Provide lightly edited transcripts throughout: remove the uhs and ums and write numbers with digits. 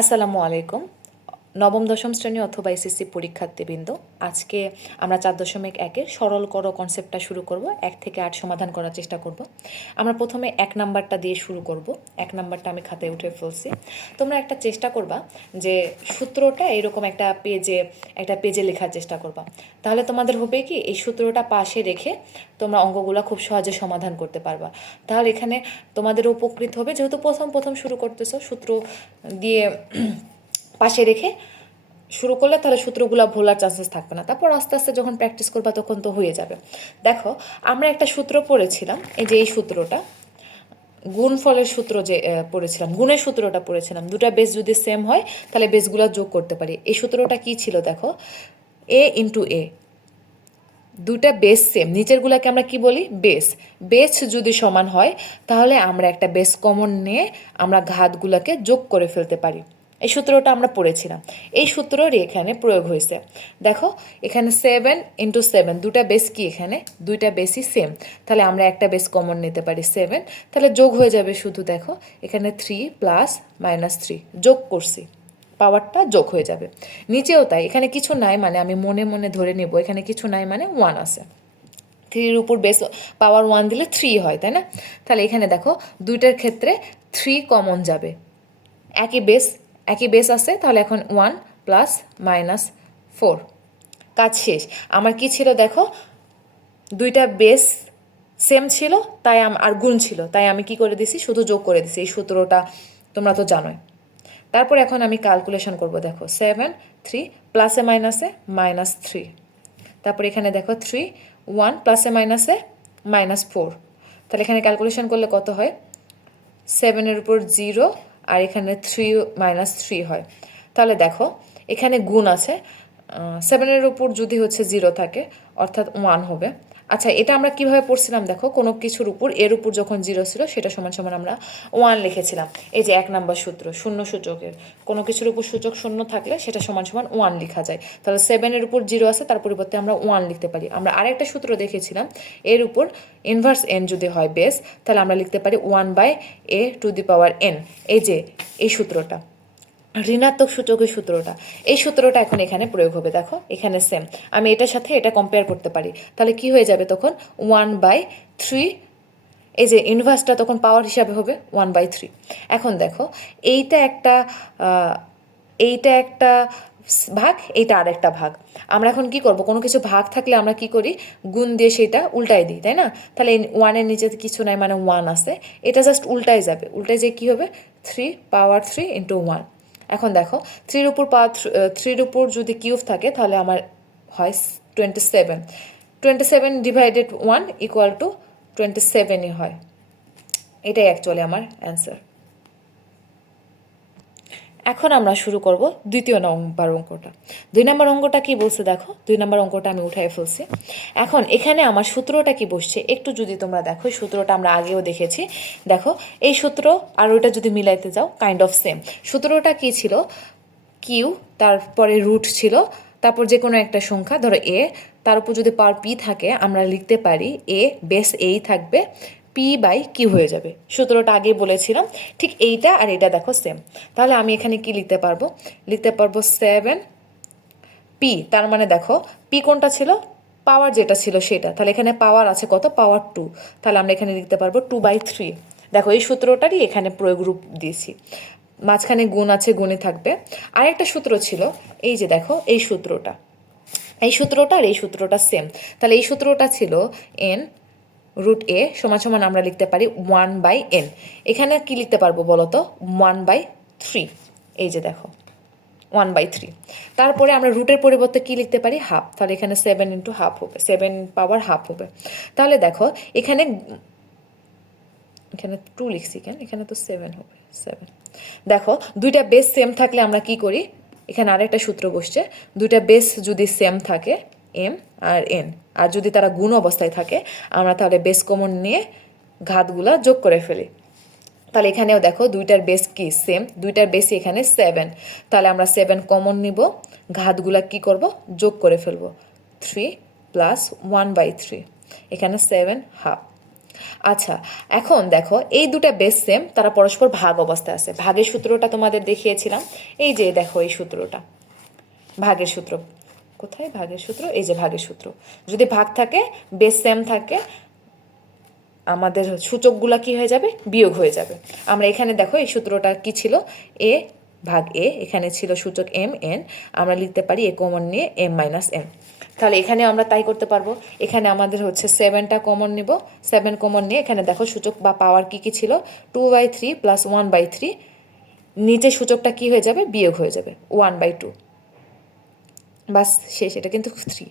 আসসালামু আলাইকুম। নবম দশম শ্রেণী অথবা এসএসসি পরীক্ষার্থীবৃন্দ, আজকে আমরা 4.1-এর সরল করো কনসেপ্টটা শুরু করব। 1 থেকে 8 সমাধান করার চেষ্টা করব। আমরা প্রথমে 1 নাম্বারটা দিয়ে শুরু করব। 1 নাম্বারটা আমি খাতায় উঠে ফেলছি। তোমরা একটা চেষ্টা করবা যে সূত্রটা এরকম একটা পেজে লেখার চেষ্টা করবা। তাহলে তোমাদের হবে কি, এই সূত্রটা পাশে রেখে তোমরা অঙ্কগুলো খুব সহজে সমাধান করতে পারবা। তাহলে এখানে তোমাদের উপকৃত হবে, যেহেতু প্রথম শুরু করতেছো, সূত্র দিয়ে পাশে রেখে শুরু করলে তাহলে সূত্রগুলো ভোলার চান্সেস থাকবে না। তারপর আস্তে আস্তে যখন প্র্যাকটিস করবা তখন তো হয়ে যাবে। দেখো, আমরা একটা সূত্র পড়েছিলাম, এই যে এই সূত্রটা, গুণফলের সূত্র যে পড়েছিলাম, গুণের সূত্রটা পড়েছিলাম। দুটা বেস যদি সেম হয় তাহলে বেসগুলো যোগ করতে পারি। এই সূত্রটা কি ছিল দেখো, এ ইন্টু এ, দুটা বেস সেম, নিচেরগুলোকে আমরা কি বলি, বেস। বেস যদি সমান হয় তাহলে আমরা একটা বেস কমন নিয়ে আমরা ঘাতগুলোকে যোগ করে ফেলতে পারি। এই সূত্রটা আমরা পড়েছিলাম, এই সূত্ররই এখানে প্রয়োগ হয়েছে। দেখো, এখানে 7 × 7, দুটা বেস কি, এখানে দুইটা বেসই সেম, তাহলে আমরা একটা বেস কমন নিতে পারি 7, তাহলে যোগ হয়ে যাবে শুধু। দেখো, এখানে 3 + -3 যোগ করছি, পাওয়ারটা যোগ হয়ে যাবে। নিচেও তাই, এখানে কিছু নাই মানে আমি মনে মনে ধরে নেব এখানে কিছু নাই মানে 1 আছে। 3-র উপর বেস পাওয়ার 1 দিলে 3 হয়, তাই না? তাহলে এখানে দেখো দুইটার ক্ষেত্রে 3 কমন যাবে, একই বেস আছে, তাহলে এখন 1 + -4, কাজ শেষ। আমার কি ছিল দেখো, দুইটা বেস সেম ছিল তাই আর গুণ ছিল, তাই আমি কি করে দিছি, শুধু যোগ করে দিছি। এই সূত্রটা তোমরা তো জানোই। তারপর এখন আমি ক্যালকুলেশন করব। দেখো 7 3 প্লাসে মাইনাসে -3, তারপর এখানে দেখো 3 1 প্লাসে মাইনাসে -4, তাহলে এখানে ক্যালকুলেশন করলে কত হয়, 7-এর উপর 0 আর এখানে 3 -3 হয়। তাহলে দেখো এখানে গুণ আছে, 7-এর উপর যদি হচ্ছে 0 থাকে অর্থাৎ 1 হবে। আচ্ছা, এটা আমরা কিভাবে পড়ছিলাম দেখো, কোনো কিছুর উপর এর উপর যখন 0 ছিল সেটা সমান সমান আমরা 1 লিখেছিলাম। এই যে 1 নম্বর সূত্র, শূন্য সূচকের কোনো কিছুর উপর সূচক শূন্য থাকলে সেটা সমান সমান 1 লেখা যায়। তাহলে 7-এর উপর 0 আছে, তার পরিবর্তে আমরা 1 লিখতে পারি। আমরা আরেকটা সূত্র দেখেছিলাম, এর উপর ইনভার্স n যদি হয় বেস, তাহলে আমরা লিখতে পারি 1/a⁴n। এই যে এই সূত্রটা, ঋণাত্মক সূচকের সূত্রটা, এই সূত্রটা এখন এখানে প্রয়োগ হবে। দেখো এখানে সেম, আমি এটার সাথে এটা কম্পেয়ার করতে পারি, তাহলে কি হয়ে যাবে তখন 1/3, এই যে ইনভার্সটা তখন পাওয়ার হিসাবে হবে 1/3। এখন দেখো এইটা একটা ভাগ, এইটা আরেকটা ভাগ। আমরা এখন কি করব, কোনো কিছু ভাগ থাকলে আমরা কি করি, গুণ দিয়ে সেটা উল্টাই দিই, তাই না? তাহলে 1-এর নিচে কিছু নাই মানে 1 আছে, এটা জাস্ট উল্টাই যাবে, উল্টাই যেয়ে কী হবে, 3 × 1। এখন দেখো 3-র উপর যদি কিউব থাকে তাহলে আমার হয় 27, 27 ডিভাইডেড 1 = 27ই হয়। এটাই অ্যাকচুয়ালি আমার অ্যান্সার। এখন আমরা শুরু করব দ্বিতীয় নম্বর অঙ্কটা। 2 নম্বর অঙ্কটা কি বলছে দেখো, 2 নম্বর অঙ্কটা আমি উঠাই ফেলছি। এখন এখানে আমার সূত্রটা কি বসছে একটু যদি তোমরা দেখো, এই সূত্রটা আমরা আগেও দেখেছি। দেখো এই সূত্র আর ওইটা যদি মিলাইতে যাও কাইন্ড অফ সেম। সূত্রটা কি ছিল, কিউ, তারপরে রুট ছিল, তারপর যে কোনো একটা সংখ্যা ধরো এ, তার উপর যদি পাওয়ার পি থাকে আমরা লিখতে পারি এ বেস এই থাকবে, p/q হয়ে যাবে। সূত্রটা আগেই বলেছিলাম, ঠিক এইটা আর এটা দেখো সেম। তাহলে আমি এখানে কি লিখতে পারবো, 7p, তার মানে দেখো p কোনটা ছিল, পাওয়ার যেটা ছিল সেটা, তাহলে এখানে পাওয়ার আছে কত, পাওয়ার 2, তাহলে আমরা এখানে লিখতে পারবো 2/3। দেখো এই সূত্রটারই এখানে প্রয়োগ রূপ দিয়েছি, মাঝখানে গুণ আছে, গুণে থাকবে। আরেকটা সূত্র ছিল, এই যে দেখো এই সূত্রটা আর এই সূত্রটা সেম, তাহলে এই সূত্রটা ছিল n√a = আমরা লিখতে পারি 1/n। এখানে কি লিখতে পারবো বলো তো, 1/3, এই যে দেখো 1/3। তারপরে আমরা রুটের পরিবর্তে কি লিখতে পারি, হাফ, তাহলে এখানে 7 × ½ হবে, 7 পাওয়ার হাফ হবে। তাহলে দেখো এখানে 2 লিখছি কেন, এখানে তো 7 হবে, 7। দেখো দুইটা বেস সেম থাকলে আমরা কি করি, এখানে আরেকটা সূত্র বসছে, দুইটা বেস যদি সেম থাকে m আর n, আর যদি তারা গুণ অবস্থায় থাকে আমরা তাহলে বেস কমন নিয়ে ঘাতগুলা যোগ করে ফেলি। তাহলে এখানেও দেখো দুইটার বেস কি সেম, দুইটার বেসই এখানে 7, তাহলে আমরা 7 কমন নিব, ঘাতগুলা কি করব, যোগ করে ফেলবো, 3 + 1/3, এখানে 7 হাফ। আচ্ছা, এখন দেখো এই দুটা বেস সেম, তারা পরস্পর ভাগ অবস্থায় আছে। ভাগের সূত্রটা তোমাদের দেখিয়েছিলাম, এই যে দেখো এই সূত্রটা, ভাগের সূত্র। কোথায় ভাগের সূত্র? এই যে ভাগের সূত্র। যদি ভাগ থাকে, বেস সেম থাকে, আমাদের সূচকগুলা কি হয়ে যাবে? বিয়োগ হয়ে যাবে। আমরা এখানে দেখো এই সূত্রটা কি ছিল? এ ভাগ এ, এখানে ছিল সূচক এম এন, আমরা লিখতে পারি এ কমন নিয়ে এম মাইনাস এম। তাহলে এখানে আমরা তাই করতে পারবো। এখানে আমাদের হচ্ছে 7টা কমন নিব, 7 কমন নিয়ে এখানে দেখো সূচক বা পাওয়ার কি কি ছিল? 2/3 প্লাস 1/3, নিচে সূচকটা কি হয়ে যাবে? বিয়োগ হয়ে যাবে 1/2। বাস শেষ, এটা কিন্তু 3।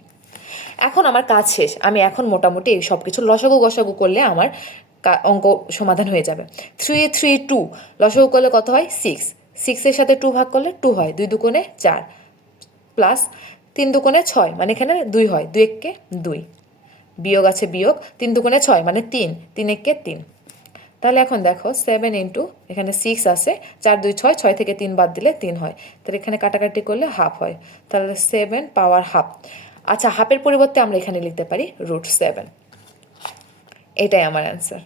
এখন আমার কাজ শেষ, আমি এখন মোটামুটি এই সব কিছু লসাগু গসাগু করলে আমার অঙ্ক সমাধান হয়ে যাবে। 3 3 2, লসাগু করলে কত হয়? 6। 6-এর সাথে 2 ভাগ করলে 2 হয়, 2 দুগুণে 4 প্লাস 3 দুগুণে 6, মানে এখানে 2 হয়, 2 এককে 2, বিয়োগ আছে বিয়োগ, 3 দুগুণে 6 মানে 3, 3 এককে 3। তাহলে এখন দেখো 7 ইন্টু, এখানে 6 আছে, 4 2 6, 6 থেকে 3 বাদ দিলে 3 হয়, তাহলে এখানে কাটাকাটি করলে হাফ হয়, তাহলে 7 পাওয়ার হাফ। আচ্ছা, হাফের পরিবর্তে আমরা এখানে লিখতে পারি √7। এটাই আমার অ্যান্সার।